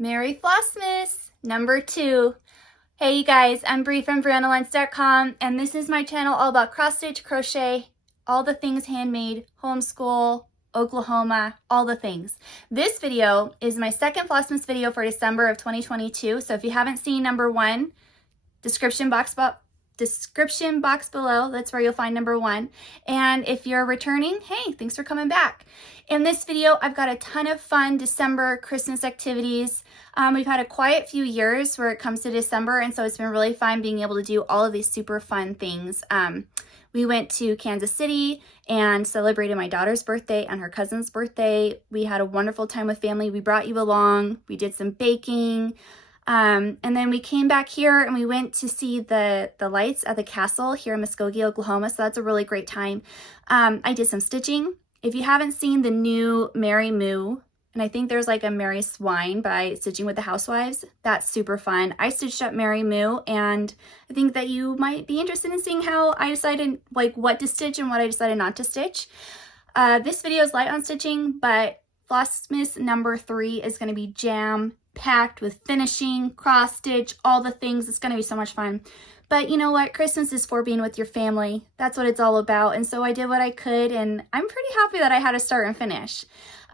Merry Flossmas #2. Hey you guys, I'm Bree from BriannaLens.com, and this is my channel all about cross stitch, crochet, all the things handmade, homeschool, Oklahoma, all the things. This video is my second Flossmas video for December of 2022. So if you haven't seen #1, description box below, that's where you'll find #1. And if you're returning, hey, thanks for coming back. In this video, I've got a ton of fun December Christmas activities. We've had a quiet few years where it comes to December, and so it's been really fun being able to do all of these super fun things. We went to Kansas City and celebrated my daughter's birthday and her cousin's birthday. We had a wonderful time with family. We brought you along. We did some baking. And then we came back here and we went to see the lights at the castle here in Muskogee, Oklahoma. So that's a really great time. I did some stitching. If you haven't seen the new Mary Moo, and I think there's like a Mary Swine by Stitching with the Housewives, that's super fun. I stitched up Mary Moo, and I think that you might be interested in seeing how I decided like what to stitch and what I decided not to stitch. This video is light on stitching, but Flossmas #3 is going to be jam-packed with finishing, cross stitch, all the things. It's going to be so much fun. But you know what? Christmas is for being with your family. That's what it's all about. And so I did what I could, and I'm pretty happy that I had to start and finish.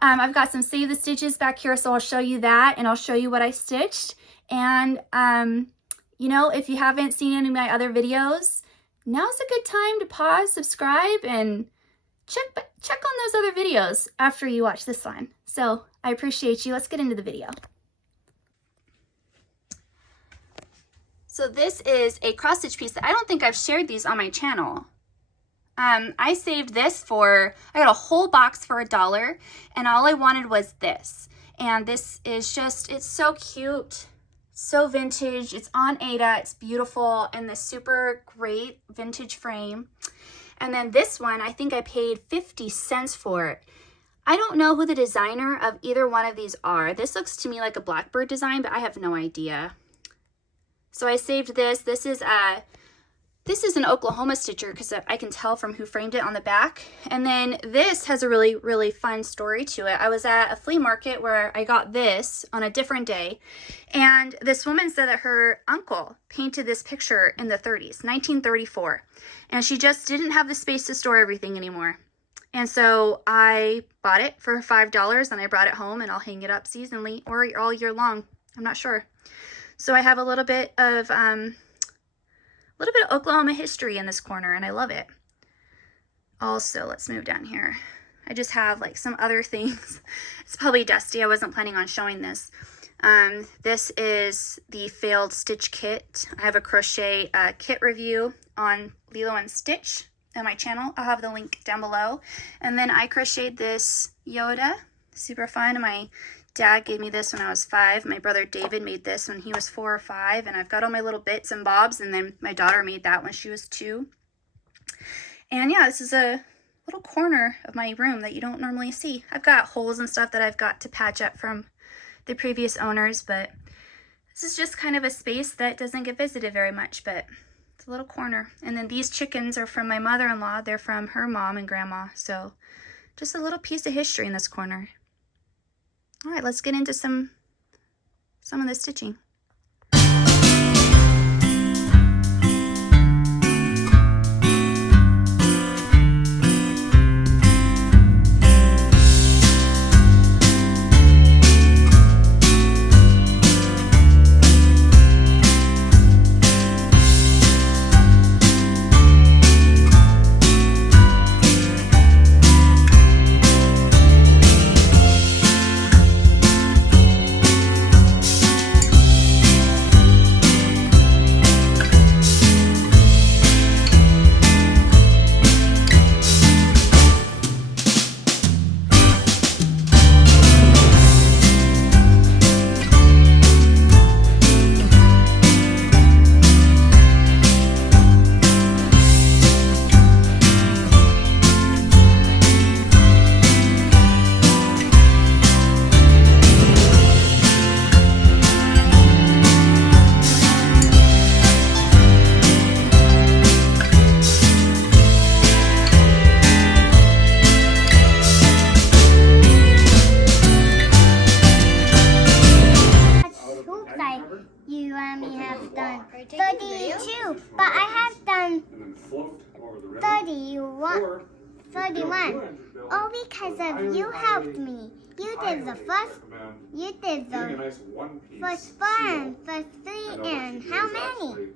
I've got some save the stitches back here, so I'll show you that, and I'll show you what I stitched. And, you know, if you haven't seen any of my other videos, now's a good time to pause, subscribe, and check on those other videos after you watch this one. So I appreciate you. Let's get into the video. So this is a cross stitch piece that I don't think I've shared these on my channel. I saved this I got a whole box for $1, and all I wanted was this. And this is just, it's so cute, so vintage. It's on Ada, it's beautiful, and this super great vintage frame. And then this one, I think I paid 50 cents for it. I don't know who the designer of either one of these are. This looks to me like a Blackbird design, but I have no idea. So I saved this. This is an Oklahoma stitcher because I can tell from who framed it on the back. And then this has a really, really fun story to it. I was at a flea market where I got this on a different day. And this woman said that her uncle painted this picture in the 30s, 1934. And she just didn't have the space to store everything anymore. And so I bought it for $5 and I brought it home, and I'll hang it up seasonally or all year long. I'm not sure. So I have a little bit of Oklahoma history in this corner, and I love it. Also, let's move down here. I just have like some other things. It's probably dusty. I wasn't planning on showing this. This is the failed stitch kit. I have a crochet kit review on Lilo and Stitch on my channel. I'll have the link down below. And then I crocheted this Yoda. Super fun. My dad gave me this when I was 5. My brother David made this when he was 4 or 5. And I've got all my little bits and bobs. And then my daughter made that when she was 2. And yeah, this is a little corner of my room that you don't normally see. I've got holes and stuff that I've got to patch up from the previous owners. But this is just kind of a space that doesn't get visited very much. But it's a little corner. And then these chickens are from my mother-in-law. They're from her mom and grandma. So just a little piece of history in this corner. All right, let's get into some of the stitching. I you have done 32, but I have done 31. 31. Oh, because of you helped me. You did the first one, first 3, and how many?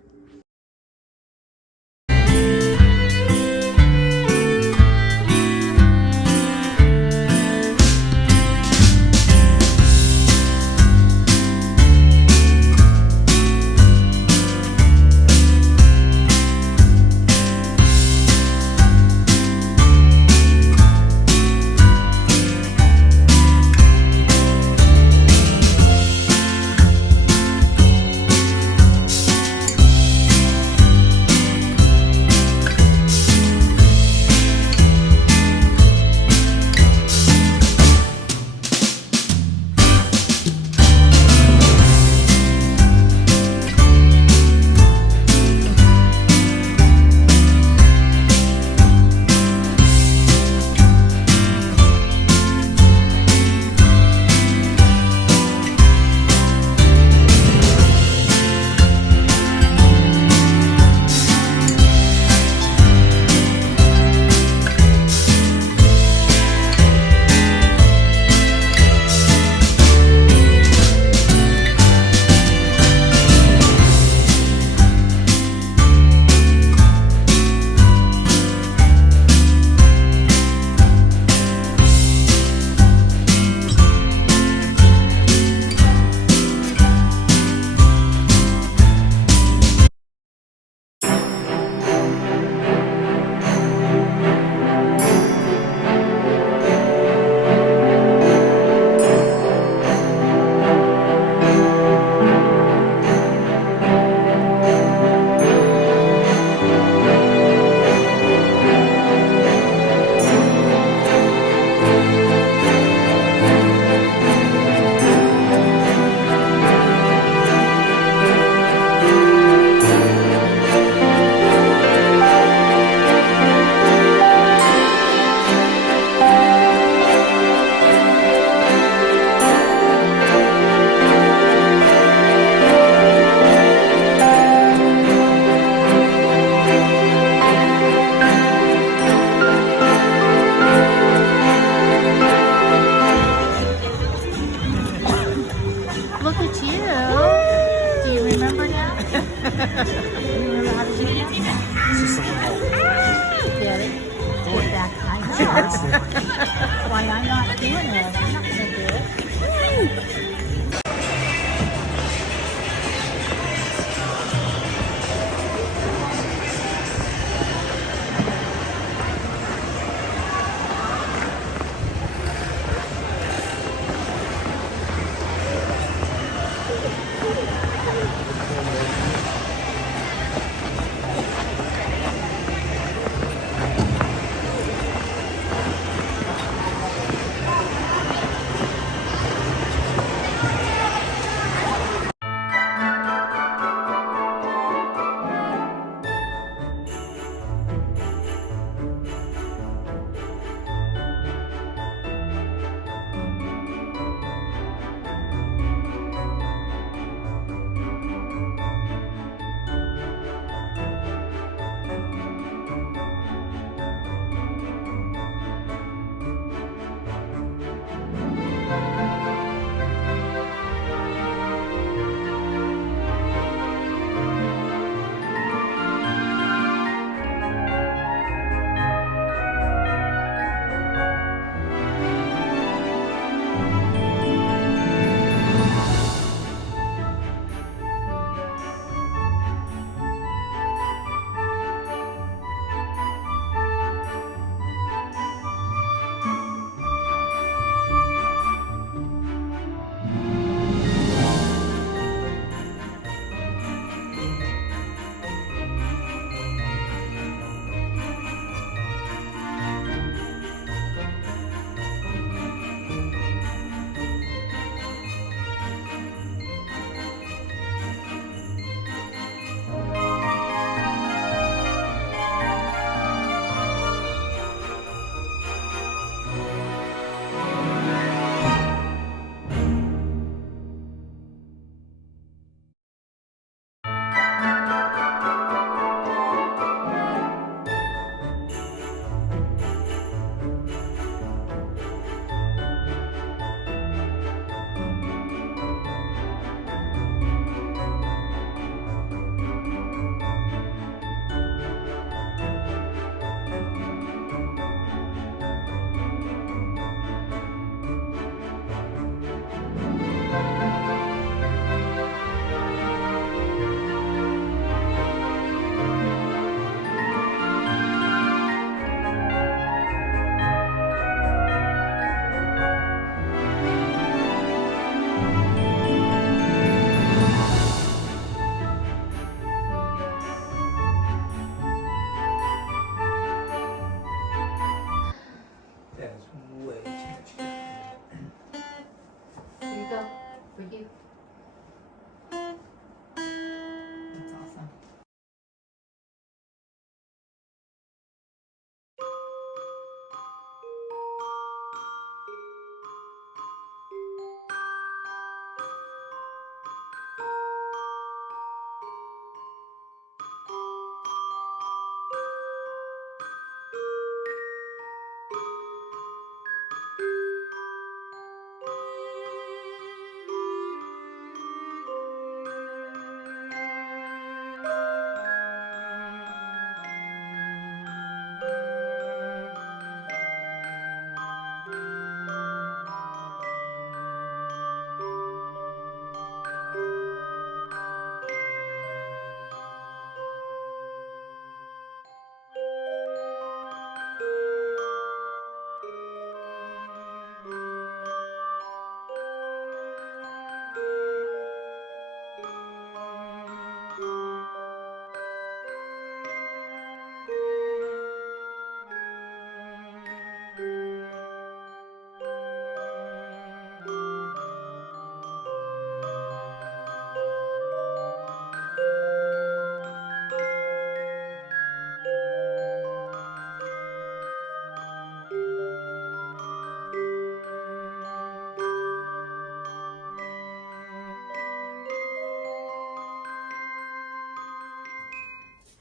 Why I'm not doing it. I'm not going to do it.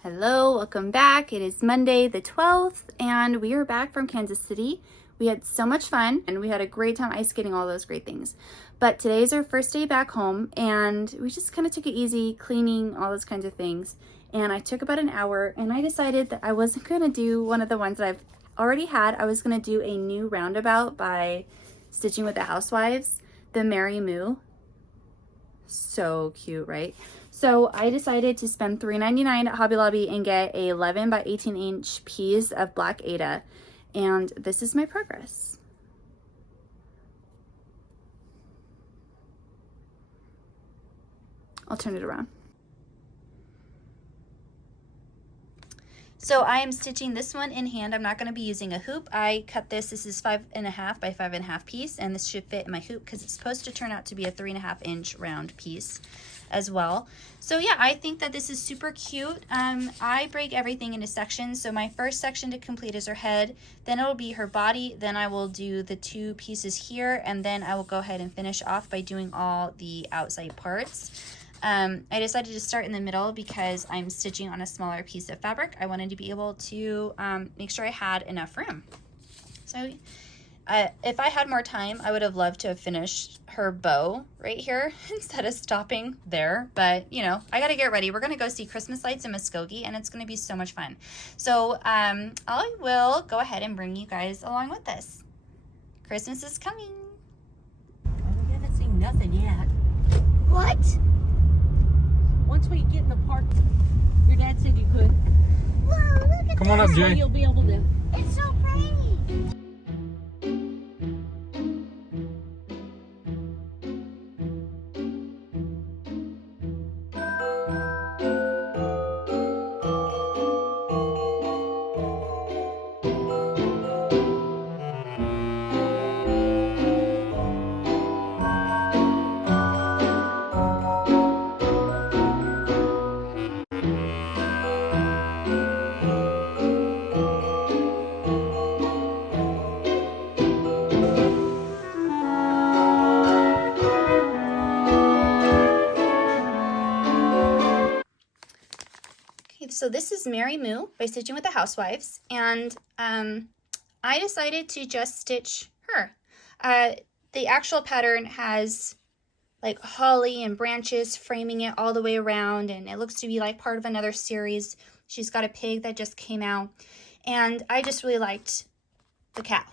Hello, welcome back. It is Monday the 12th and we are back from Kansas City. We had so much fun and we had a great time ice skating, all those great things. But today is our first day back home and we just kind of took it easy, cleaning, all those kinds of things. And I took about an hour and I decided that I wasn't going to do one of the ones that I've already had. I was going to do a new roundabout by Stitching with the Housewives, the Mary Moo. So cute, right? So I decided to spend $3.99 at Hobby Lobby and get a 11 by 18 inch piece of black Aida. And this is my progress. I'll turn it around. So I am stitching this one in hand. I'm not going to be using a hoop. I cut this. This is 5.5 by 5.5 piece, and this should fit in my hoop because it's supposed to turn out to be a 3.5 inch round piece as well. So yeah, I think that this is super cute. I break everything into sections. So my first section to complete is her head, then it'll be her body, then I will do the two pieces here, and then I will go ahead and finish off by doing all the outside parts. I decided to start in the middle because I'm stitching on a smaller piece of fabric. I wanted to be able to make sure I had enough room. So if I had more time, I would have loved to have finished her bow right here instead of stopping there. But, you know, I got to get ready. We're going to go see Christmas lights in Muskogee, and it's going to be so much fun. So I will go ahead and bring you guys along with us. Christmas is coming. Well, we haven't seen nothing yet. What? Once we get in the park, your dad said you could. Whoa, look at Come on up, that. So Jay. you'll be able to. It's so pretty. So this is Mary Moo by Stitching with the Housewives, and I decided to just stitch her. The actual pattern has like holly and branches framing it all the way around, and it looks to be like part of another series. She's got a pig that just came out, and I just really liked the cow.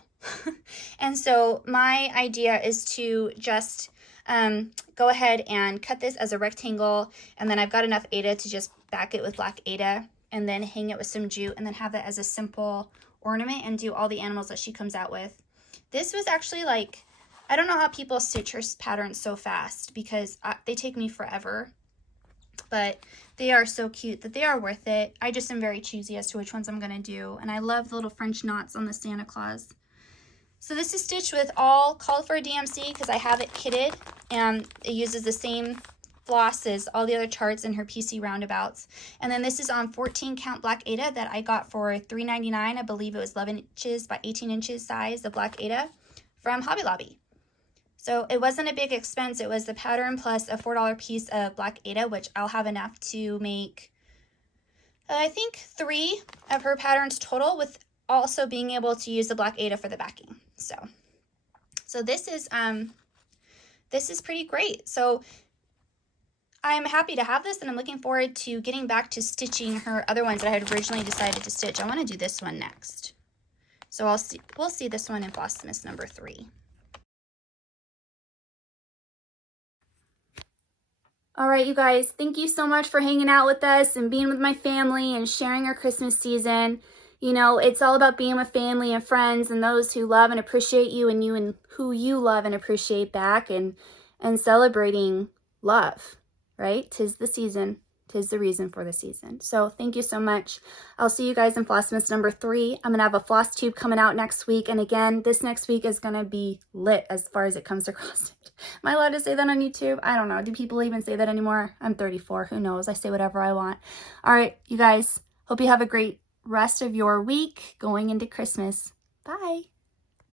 And so my idea is to just go ahead and cut this as a rectangle, and then I've got enough Aida to just back it with black Aida and then hang it with some jute and then have that as a simple ornament and do all the animals that she comes out with. This was actually like, I don't know how people stitch her patterns so fast because they take me forever, but they are so cute that they are worth it. I just am very choosy as to which ones I'm going to do, and I love the little French knots on the Santa Claus. So this is stitched with all called for DMC because I have it kitted, and it uses the same floss as all the other charts in her PC roundabouts. And then this is on 14 count black Aida that I got for $3.99. I believe it was 11 inches by 18 inches size of black Aida from Hobby Lobby. So it wasn't a big expense. It was the pattern plus a $4 piece of black Aida, which I'll have enough to make, I think, 3 of her patterns total, with also being able to use the black Aida for the backing. So this is pretty great. So I'm happy to have this, and I'm looking forward to getting back to stitching her other ones that I had originally decided to stitch. I want to do this one next. So we'll see this one in Flossmas number 3. All right, you guys, thank you so much for hanging out with us and being with my family and sharing our Christmas season. You know, it's all about being with family and friends and those who love and appreciate you, and who you love and appreciate back, and celebrating love, right? 'Tis the season. 'Tis the reason for the season. So thank you so much. I'll see you guys in Flossmas number 3. I'm going to have a floss tube coming out next week. And again, this next week is going to be lit as far as it comes across. Am I allowed to say that on YouTube? I don't know. Do people even say that anymore? I'm 34. Who knows? I say whatever I want. All right, you guys. Hope you have a great rest of your week going into Christmas. Bye.